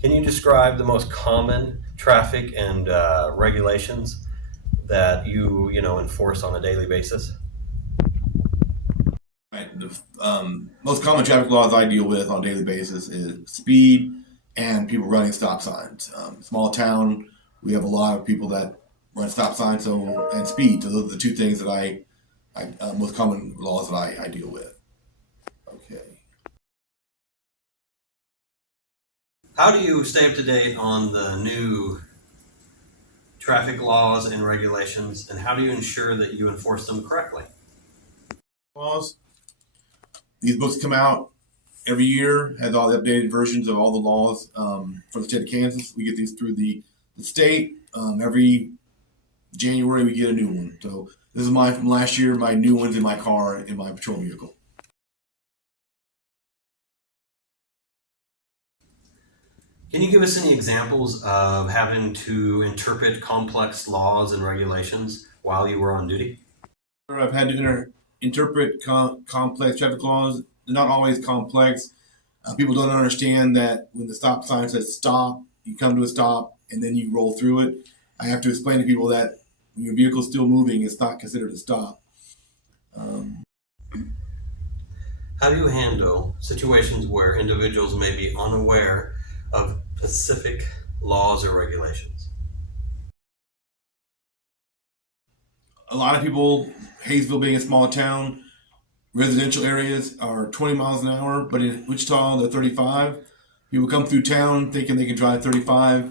Can you describe the most common traffic and regulations that you enforce on a daily basis? Right. The most common traffic laws I deal with on a daily basis is speed and people running stop signs. Small town, we have a lot of people that run stop signs, and speed. So those are the two things that I most common laws that I deal with. Okay. How do you stay up to date on the new traffic laws and regulations, and how do you ensure that you enforce them correctly? Laws. These books come out every year, has all the updated versions of all the laws for the state of Kansas. We get these through the state. Every January we get a new one. So this is mine from last year. My new one's in my car in my patrol vehicle. Can you give us any examples of having to interpret complex laws and regulations while you were on duty? I've had to interpret complex traffic laws. They're not always complex. People don't understand that when the stop sign says stop, you come to a stop and then you roll through it. I have to explain to people that when your vehicle's still moving, it's not considered a stop. Um, How do you handle situations where individuals may be unaware of specific laws or regulations? a lot of people, Hayesville being a small town, residential areas are 20 miles an hour, but in Wichita they're 35. People come through town thinking they can drive 35,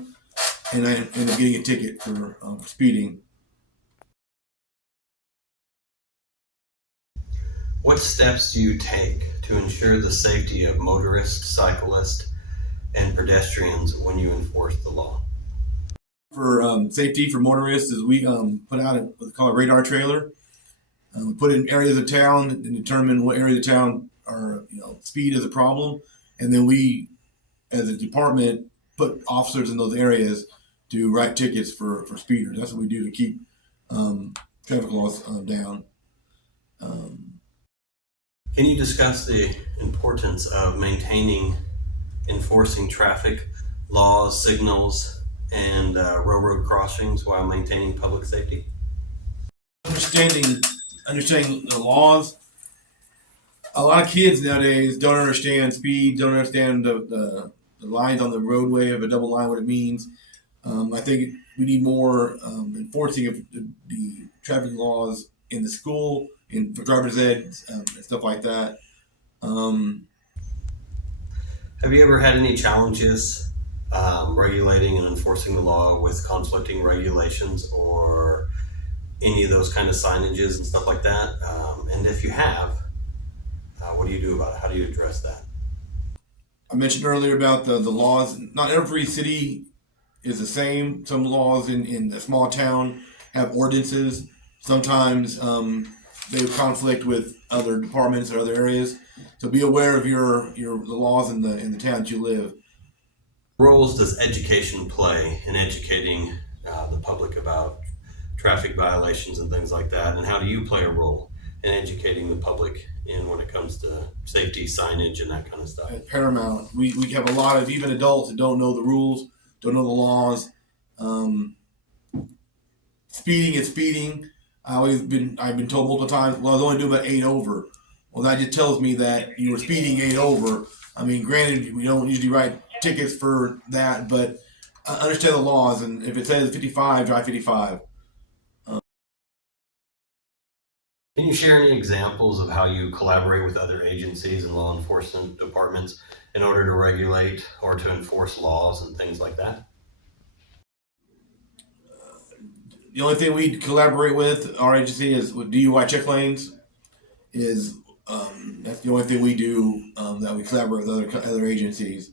and I end up getting a ticket for speeding. What steps do you take to ensure the safety of motorists, cyclists, and pedestrians when you enforce the law? For safety for motorists, is we put out what we call a radar trailer. We put it in areas of town and determine what area of the town are speed is a problem, and then we, as a department, put officers in those areas to write tickets for speeders. That's what we do to keep um, traffic laws down. Um, Can you discuss the importance of maintaining, enforcing traffic laws, signals, and railroad crossings while maintaining public safety? understanding understanding the laws. A lot of kids nowadays don't understand speed, don't understand the lines on the roadway of a double line, what it means. I think we need more enforcing of the traffic laws in the school, in for driver's ed, and stuff like that. Um, Have you ever had any challenges regulating and enforcing the law with conflicting regulations or any of those kind of signages and stuff like that? And if you have, what do you do about it? How do you address that? I mentioned earlier about the laws. Not every city is the same. Some laws in a small town have ordinances. Sometimes they conflict with other departments or other areas. So be aware of your the laws in the town that you live. Roles does education play in educating the public about traffic violations and things like that? And how do you play a role in educating the public in when it comes to safety, signage, and that kind of stuff? At Paramount, we have a lot of even adults that don't know the rules, don't know the laws. Um, Speeding is speeding. I've been told multiple times, well, I was only doing about 8 over. Well, that just tells me that you were speeding 8 over. I mean, granted, we don't usually write tickets for that, but understand the laws. And if it says 55, drive 55. Can you share any examples of how you collaborate with other agencies and law enforcement departments in order to regulate or to enforce laws and things like that? The only thing we collaborate with our agency is with DUI check lanes. Is That's the only thing we do that we collaborate with other agencies.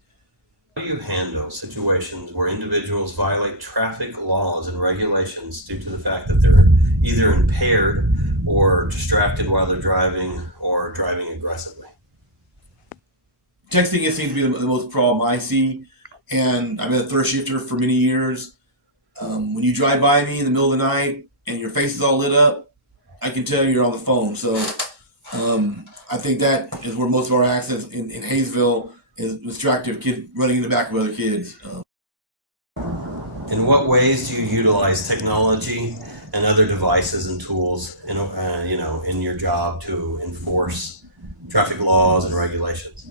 How do you handle situations where individuals violate traffic laws and regulations due to the fact that they're either impaired or distracted while they're driving or driving aggressively? Texting it seems to be the most problem I see, and I've been a third shifter for many years. When you drive by me in the middle of the night and your face is all lit up, I can tell you're on the phone. So I think that is where most of our accidents in Hayesville is distractive kid running in the back of other kids. In what ways do you utilize technology and other devices and tools in your job to enforce traffic laws and regulations?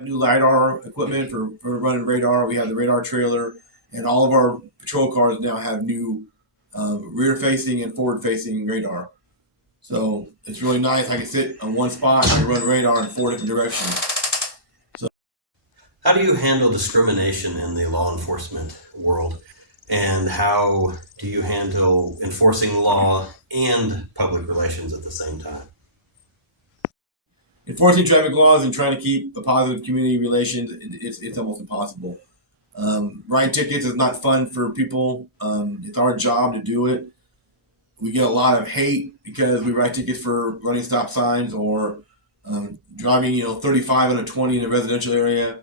New LiDAR equipment for running radar. We have the radar trailer, and all of our patrol cars now have new rear facing and forward facing radar. So it's really nice. I can sit on one spot and run radar in 4 different directions. How do you handle discrimination in the law enforcement world? And how do you handle enforcing law and public relations at the same time? Enforcing traffic laws and trying to keep a positive community relations, it's almost impossible. Writing tickets is not fun for people. It's our job to do it. We get a lot of hate because we write tickets for running stop signs or driving, 35 on a 20 in a residential area.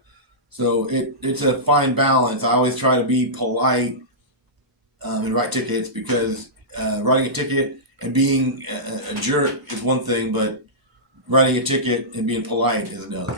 So it's a fine balance. I always try to be polite and write tickets because writing a ticket and being a jerk is one thing, but writing a ticket and being polite is another.